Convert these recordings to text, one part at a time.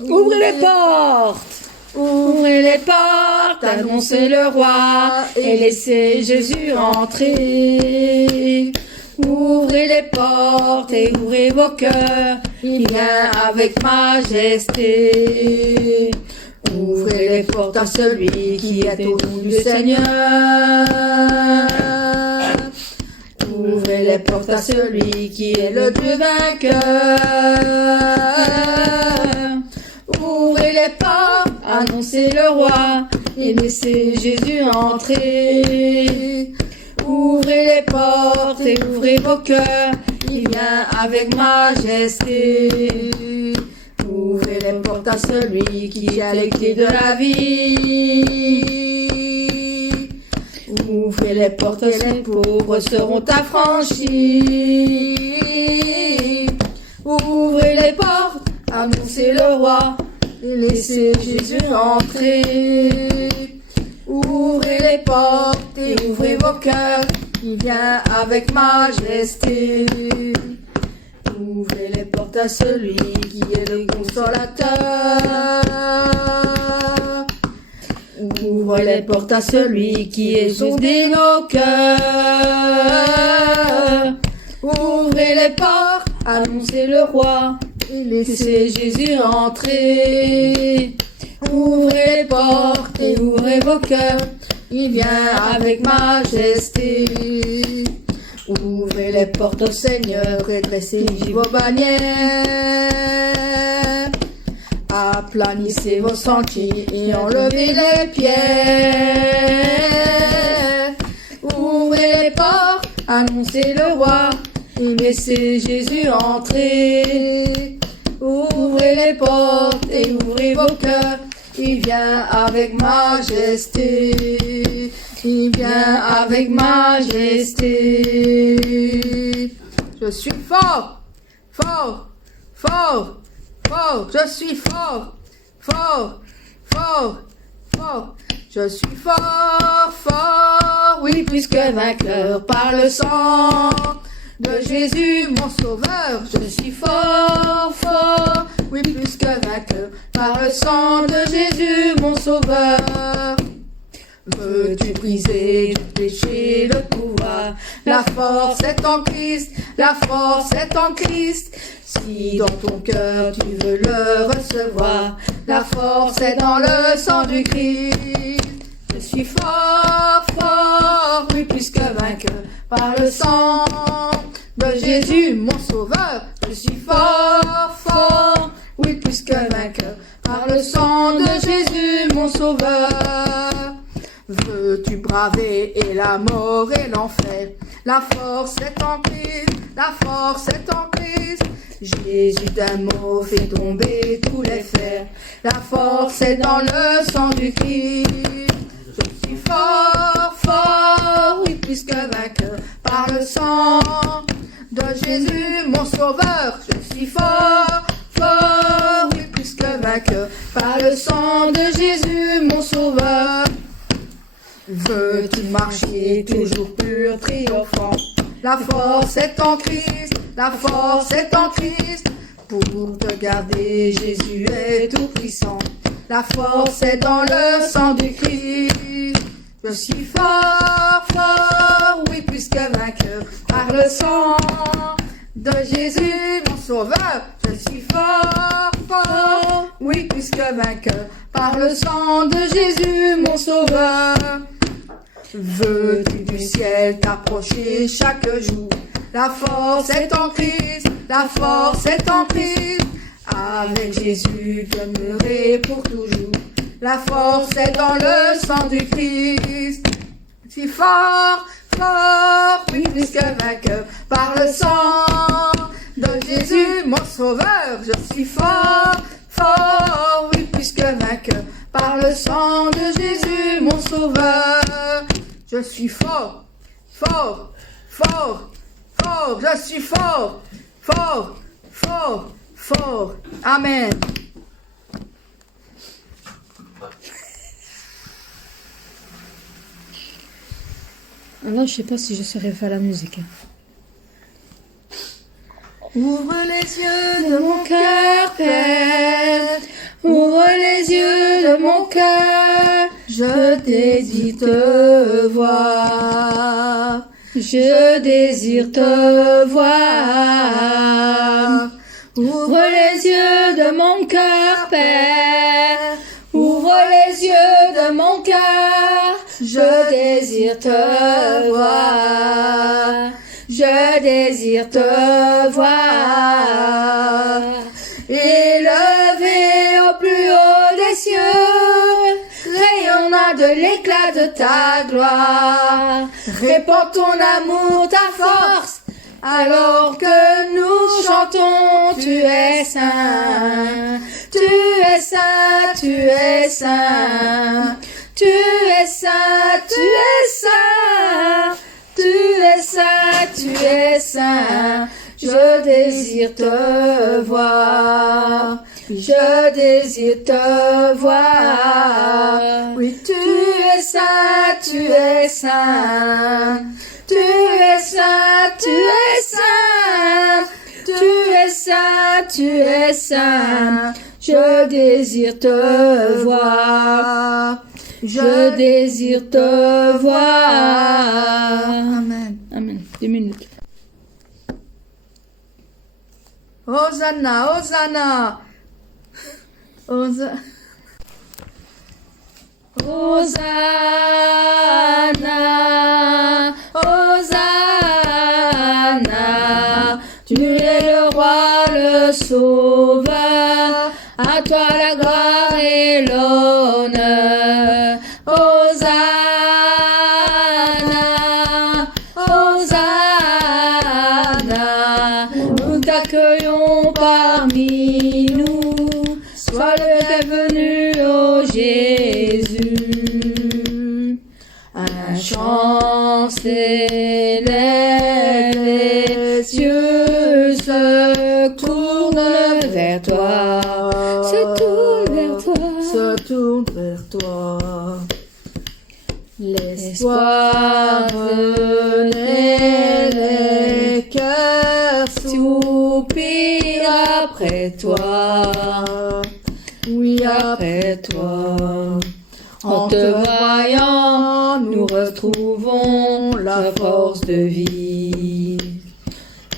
Ouvrez les portes. Ouvrez les portes, annoncez le roi et laissez Jésus entrer. Ouvrez les portes et ouvrez vos cœurs, il vient avec majesté. Ouvrez les portes à celui qui est au nom du Seigneur. Ouvrez les portes à celui qui est le Dieu vainqueur. Ouvrez les portes, annoncez le roi et laissez Jésus entrer. Ouvrez les portes et ouvrez vos cœurs, il vient avec majesté. Ouvrez les portes à celui qui a les clés de la vie. Ouvrez les portes et les pauvres seront affranchis. Ouvrez les portes, annoncez le roi et laissez Jésus entrer. Ouvrez les portes et ouvrez vos cœurs, il vient avec majesté. Ouvrez les portes à celui qui est le consolateur. Ouvrez les portes à celui qui est sauvé nos cœurs. Ouvrez les portes, annoncez le roi et laissez Jésus entrer. Ouvrez les portes et ouvrez vos cœurs, il vient avec majesté. Ouvrez les portes au Seigneur et dressez vos bannières. Aplanissez vos sentiers et enlevez les pierres. Ouvrez les portes, annoncez le roi et laissez Jésus entrer. Ouvrez les portes et ouvrez vos cœurs, il vient avec majesté. Il vient avec majesté. Je suis fort, fort, fort, fort. Je suis fort, fort, fort, fort. Je suis fort, fort, oui, plus que vainqueur par le sang de Jésus, mon sauveur. Je suis fort, fort, oui, plus que vainqueur par le sang de Jésus, mon sauveur. Veux-tu briser du péché le pouvoir? La force est en Christ, la force est en Christ. Si dans ton cœur tu veux le recevoir, la force est dans le sang du Christ. Je suis fort, fort, oui, plus que vainqueur par le sang de Jésus, mon sauveur. Je suis fort, fort, oui, plus que vainqueur par le sang de Jésus, mon sauveur. Veux-tu braver et la mort et l'enfer? La force est en Christ, la force est en Christ. Jésus d'un mot fait tomber tous les fers. La force est dans le sang du Christ. Je suis fort, fort, oui, plus que vainqueur par le sang de Jésus, mon sauveur. Je suis fort, fort, oui, plus que vainqueur par le sang de Jésus, mon sauveur. Veux-tu marcher toujours pur, triomphant? La force est en Christ, la force est en Christ. Pour te garder, Jésus est tout puissant. La force est dans le sang du Christ. Je suis fort, fort, oui, plus que vainqueur par le sang de Jésus, mon sauveur. Je suis fort, fort, oui, plus que vainqueur par le sang de Jésus, mon sauveur. Veux-tu du ciel t'approcher chaque jour? La force est en Christ, la force est en Christ. Avec Jésus demeurer pour toujours. La force est dans le sang du Christ. Je suis fort, fort, oui, plus que vainqueur par le sang de Jésus, mon sauveur. Je suis fort, fort, oui, plus que vainqueur par le sang de Jésus, mon sauveur. Je suis fort, fort, fort, fort. Je suis fort, fort, fort, fort. Amen. Alors, je sais pas si je saurais faire la musique. Ouvre les yeux de mon cœur, Père. de mon cœur, je désire te voir. je désire te voir. Ouvre les yeux de mon cœur, Père. Ouvre les yeux de mon cœur. Je désire te voir. Je désire te voir. Élevé au plus haut des cieux, rayonnant de l'éclat de ta gloire. Répands ton amour, ta force. Alors que nous chantons, tu es saint, tu es saint, tu es saint, tu es saint, tu es saint, tu es saint, tu es saint. Je désire te voir, je désire te voir. Oui, tu es saint, tu es saint. Tu es saint, tu es saint, tu es saint, tu es saint. Je désire te voir, je désire te voir. Amen. Amen. 2 minutes. Hosanna, Hosanna. Hosanna. Hosanna, Hosanna, tu es le roi, le sauveur, à toi la gloire et l'honneur. Hosanna, Hosanna, nous t'accueillons parmi nous, sois le bienvenu, ô Jésus. Un chant s'élève, les cieux se tournent vers toi, se tournent vers toi, Se tourne vers toi. l'espoir Venez, les cœurs soupire après toi, oui, après toi. En te voyant, nous retrouvons la force de vie.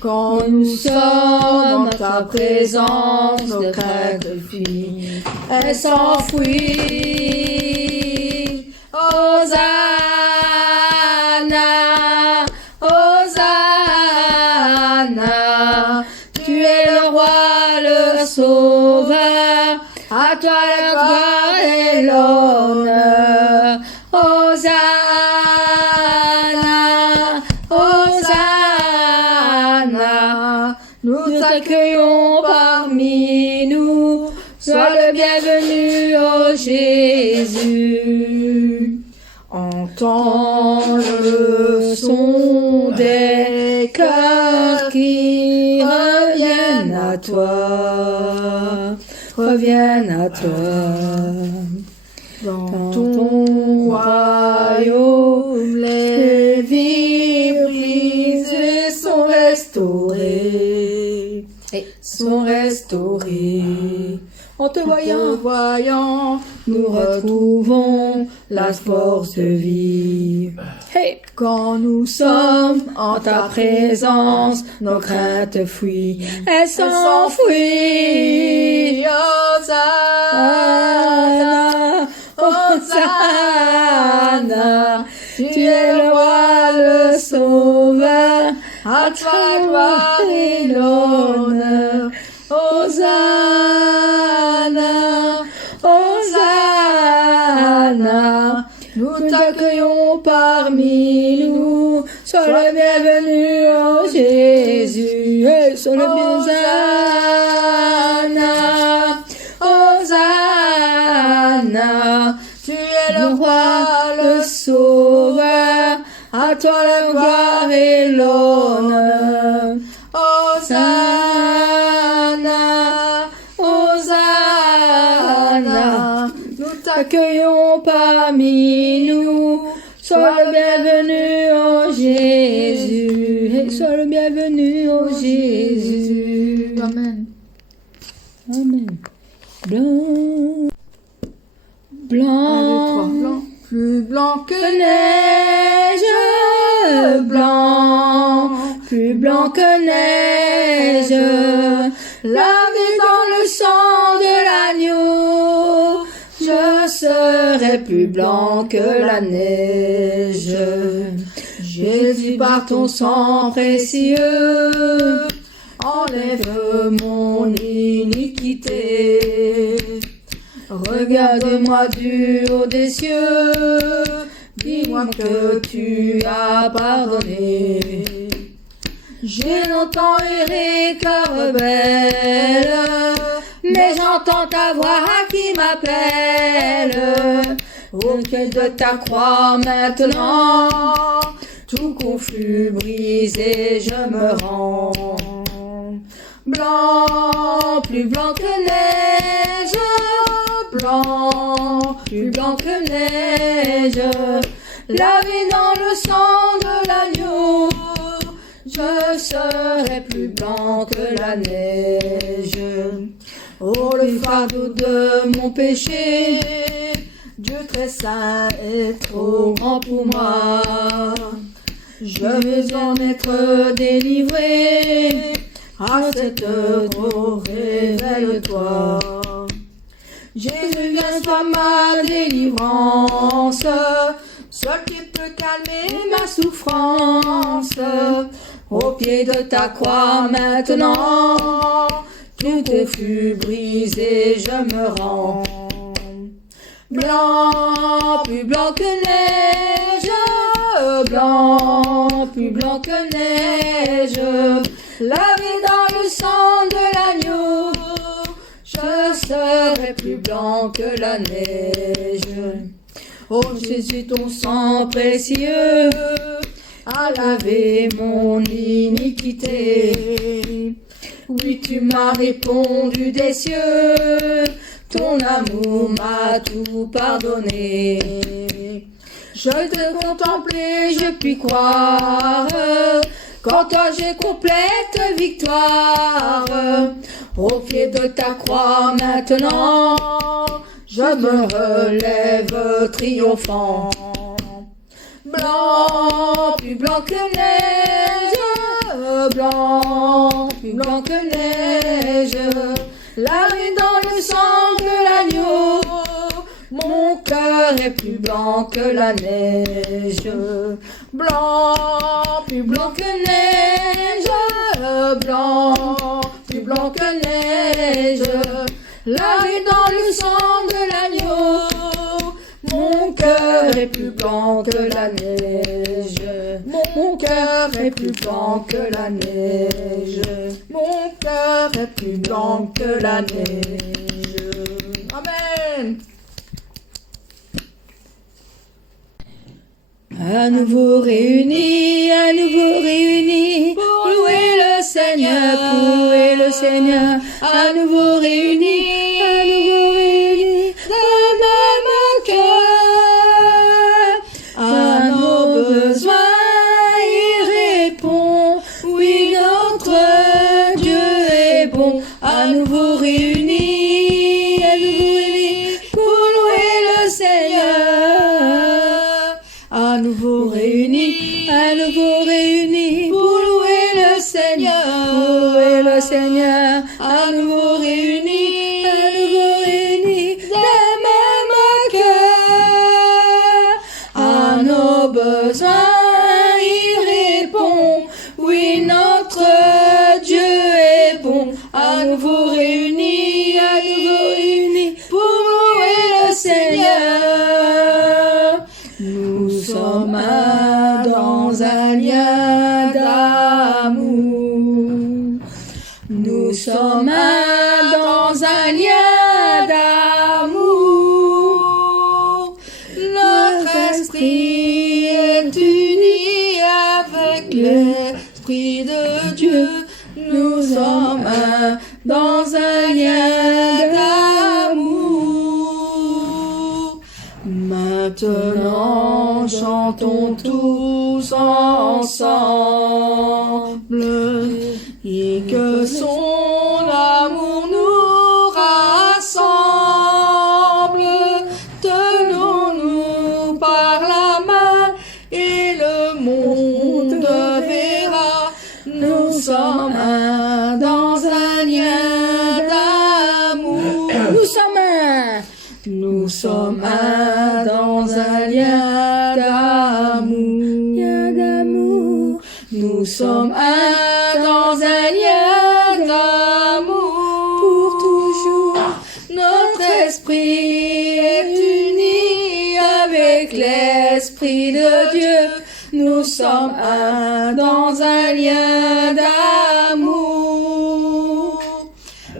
Quand Nous sommes en ta présence, nos craintes fuient, elles s'enfuient. Hosanna, Hosanna, tu es le roi, le sauveur, à toi la gloire et l'honneur. Hosanna, Hosanna, nous t'accueillons parmi nous, sois le bienvenu, ô Jésus. entends Le son des cœurs qui reviennent à toi, reviennent à toi. dans Ton ton royaume, les vies brisées sont restaurées, sont restaurées. En te voyant, nous retrouvons la force de vie. Hey! Quand nous sommes en ta présence, nos craintes fuient, elles s'enfuient. Hosanna, Hosanna, tu es le roi, le sauveur, à toi la gloire et l'honneur. Hosanna, Hosanna, nous t'accueillons parmi nous, sois le bienvenu, ô Jésus, sois le bienvenu. Hosanna, tu es le roi, le sauveur, à toi la gloire et l'honneur. Hosanna, Hosanna, nous t'accueillons parmi nous, sois le bienvenu, ô Jésus, sois le bienvenu, ô Jésus. Amen. Amen. Blanc. blanc, plus blanc que neige, blanc, plus blanc que neige, lavé dans le sang de l'agneau, je serai plus blanc que la neige. Jésus, par ton sang précieux, enlève mon iniquité. Regarde-moi du haut des cieux, dis-moi que tu as pardonné. J'ai longtemps erré comme rebelle, mais j'entends ta voix qui m'appelle. Au pied de ta croix maintenant, tout confus, brisé, je me rends. Blanc, plus blanc que neige, blanc, plus blanc que neige, lavé dans le sang de l'agneau, je serai plus blanc que la neige. Oh, le fardeau de mon péché, Dieu très saint est trop grand pour moi. Je vais en être délivré, à cette heure, oh, révèle-toi. Jésus, viens, sois ma délivrance, seul qui peut calmer ma souffrance. Au pied de ta croix maintenant, tout confus, brisé, je me rends. Blanc, plus blanc que neige, blanc, plus blanc que neige, lavé dans le sang de l'agneau, je serai plus blanc que la neige. Oh Jésus, ton sang précieux a lavé mon iniquité. Oui, tu m'as répondu des cieux, ton amour m'a tout pardonné. Je te contemplais, je puis croire, qu'en toi j'ai complète victoire. Au pied de ta croix maintenant, je me relève triomphant. Blanc, plus blanc que neige, blanc, plus blanc que neige, lavé dans le sang de l'agneau, mon cœur est plus blanc que la neige. Blanc, plus blanc que neige, blanc, plus blanc que neige, lavé dans le sang de l'agneau, mon cœur est plus blanc que la neige. Mon cœur est plus blanc que la neige. Mon cœur est plus blanc que la neige. Amen. À nouveau réunis, pour louer le Seigneur, à nouveau réunis, dans le même cœur, à nos besoins il répond, oui notre Dieu est bon, à nouveau réunis, pour louer le Seigneur, à nouveau réunis, pour louer le Seigneur, à nouveau réunis, d'un même cœur, à nos besoins il répond, oui notre Dieu est bon, à nouveau réunis, pour louer le Seigneur. Nous sommes dans un lien d'amour. Nous sommes dans un lien d'amour. Notre esprit est uni avec l'Esprit de Dieu. Nous sommes dans un lien d'amour. Maintenant, chantons tous ensemble et que son amour nous rassemble. Te Nous sommes un dans un lien d'amour. Nous sommes un dans un lien d'amour. Pour toujours, notre esprit est uni avec l'Esprit de Dieu. Nous sommes un dans un lien d'amour.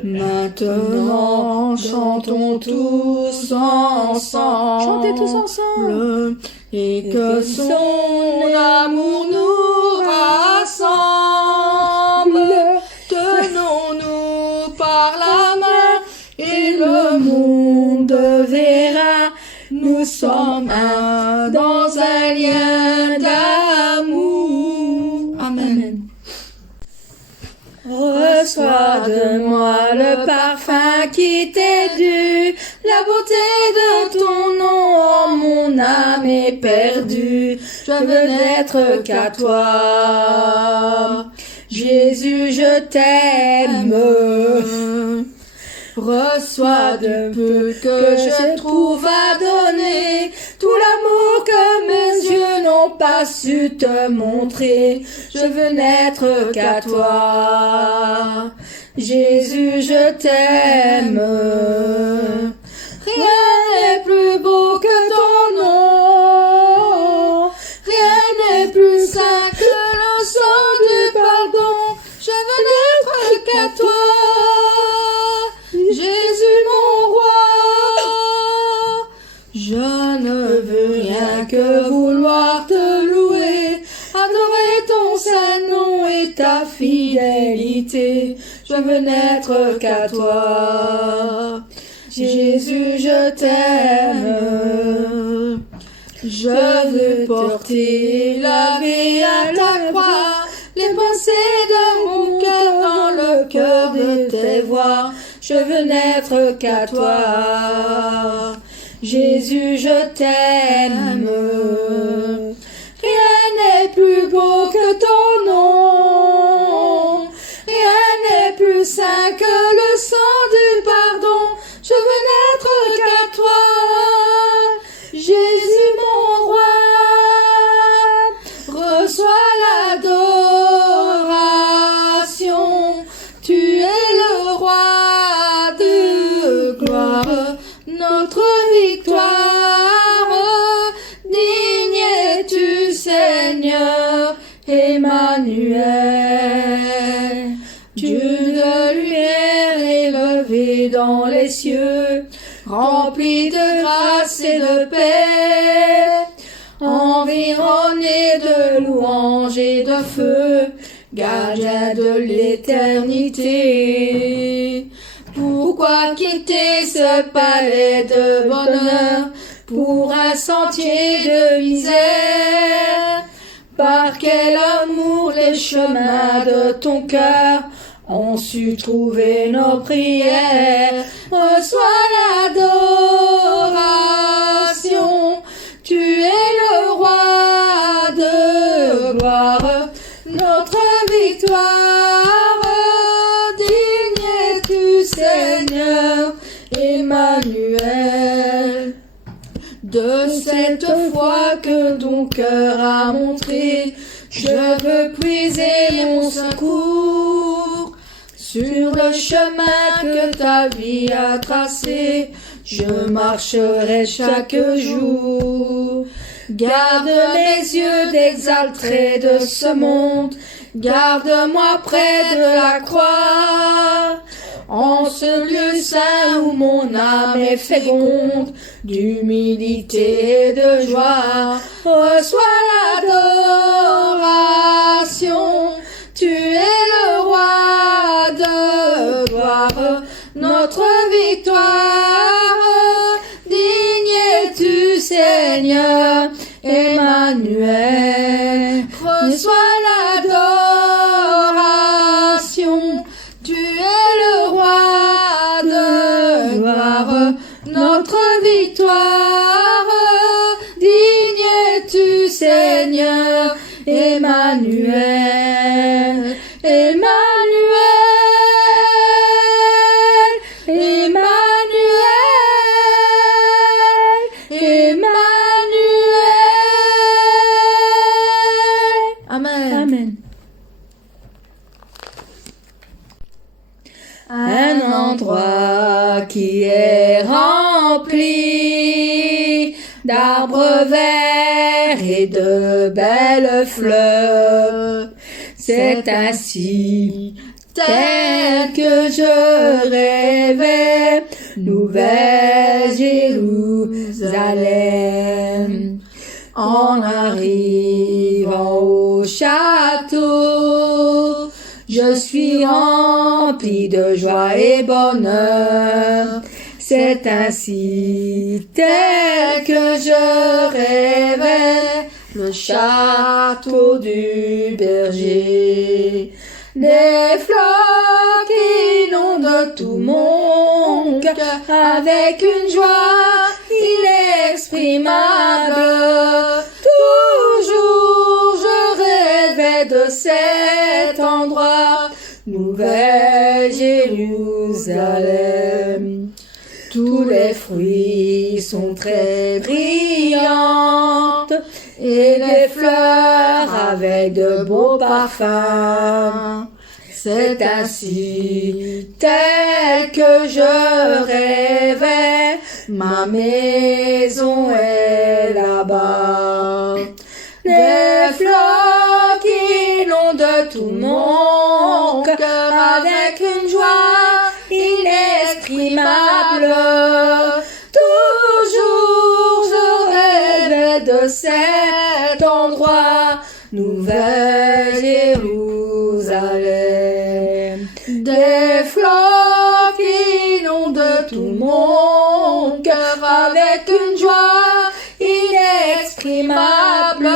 Maintenant, chantons tous ensemble. Chantez tous ensemble. Et que son amour nous rassemble. Tenons-nous par la main et le monde verra. Nous sommes un dans un lien d'amour. Amen. Reçois de moi le parfum qui t'est dû, la beauté de ton nom, oh, mon âme est perdue. Je veux n'être qu'à toi. Jésus, je t'aime. Reçois du peu que je trouve à donner, tout l'amour que mes yeux n'ont pas su te montrer. Je veux n'être qu'à toi. Jésus, je t'aime. Rien n'est plus beau que ton nom. Rien n'est plus saint que le sang du pardon. Je veux n'être qu'à toi. Jésus mon roi, je ne veux rien que vouloir te louer, adorer ton saint nom et ta fidélité. Je veux n'être qu'à toi. Jésus, je t'aime. Je veux porter la vie à ta croix, les pensées de mon cœur dans le cœur de tes voix. Je veux n'être qu'à toi. Jésus, je t'aime. Rien n'est plus beau que ton nom. Rien n'est plus saint que le sang du pardon. Je veux n'être qu'à toi. Jésus, mon roi. Reçois l'adoration. Tu es le roi de gloire, notre victoire. Digne es-tu, Seigneur, Emmanuel. Dieu de lumière élevé dans les cieux, rempli de grâce et de paix, environné de louanges et de feu, gardien de l'éternité. Pourquoi quitter ce palais de bonheur pour un sentier de misère? Par quel amour les chemins de ton cœur ont su trouver nos prières. Reçois l'adoration, tu es le roi de gloire, notre victoire. Digne es-tu, Seigneur, Emmanuel. De cette foi que ton cœur a montré, je veux puiser mon secours sur le chemin que ta vie a tracé. Je marcherai chaque jour. Garde mes yeux d'exalter de ce monde, garde-moi près de la croix. En ce lieu saint où mon âme est féconde, d'humilité et de joie, reçois l'adoration. Tu es le roi de gloire, notre victoire. Digne es-tu, Seigneur, Emmanuel. Reçois l'adoration. Tu es le roi de gloire, notre victoire. Digne es-tu, Seigneur, Emmanuel. Emmanuel, Emmanuel. est rempli d'arbres verts et de belles fleurs. C'est ainsi tel que je rêvais, nouvelle Jérusalem. En arrivant au château, je suis rempli de joie et bonheur. C'est ainsi tel que je rêvais, le château du berger. Des fleurs qui inondent tout mon cœur avec une joie inexprimable. Toujours je rêvais de cet endroit, nouvelle Jérusalem. Tous les fruits sont très brillantes et les fleurs avec de beaux parfums. C'est ainsi tel que je rêvais, ma maison est là-bas. Des fleurs qui inondent tout mon cœur avec une joie inexprimable. Toujours je rêvais de cet endroit, nouvelle Jérusalem. Des fleurs qui inondent tout mon cœur avec une joie inexprimable.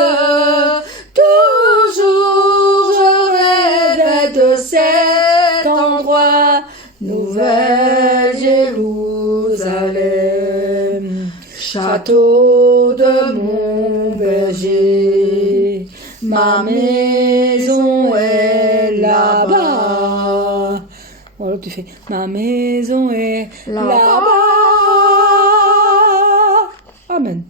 Toujours je rêvais de cet endroit, nouvelle Jérusalem. Château de mon berger, ma maison est là-bas. Voilà, tu fais ma maison est là-bas. Amen.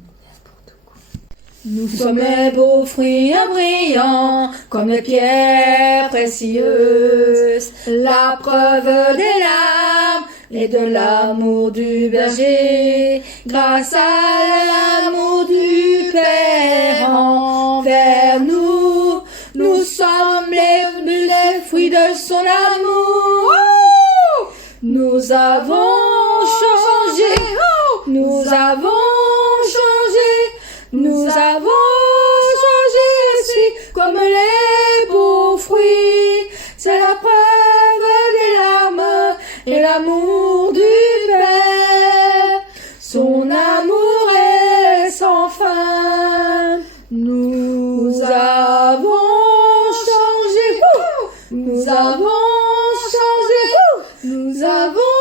Nous sommes les beaux fruits brillants, comme les pierres précieuses, la preuve des larmes et de l'amour du berger, grâce à l'amour du Père envers nous. Nous sommes les fruits de son amour. Nous avons changé, nous avons changé, nous avons changé aussi comme les beaux fruits. C'est la preuve des larmes et l'amour du Père. Son amour est sans fin. Nous avons changé, nous avons changé, nous avons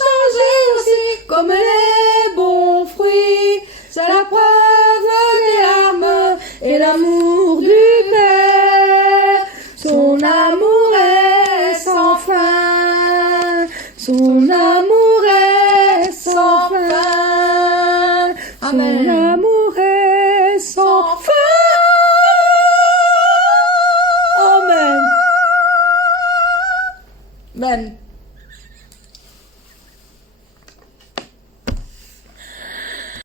changé aussi comme les bons fruits. C'est la preuve des larmes et l'amour du Père. Son amour est sans fin. Son amour est sans fin. Son amour est sans fin. Amen. Amen.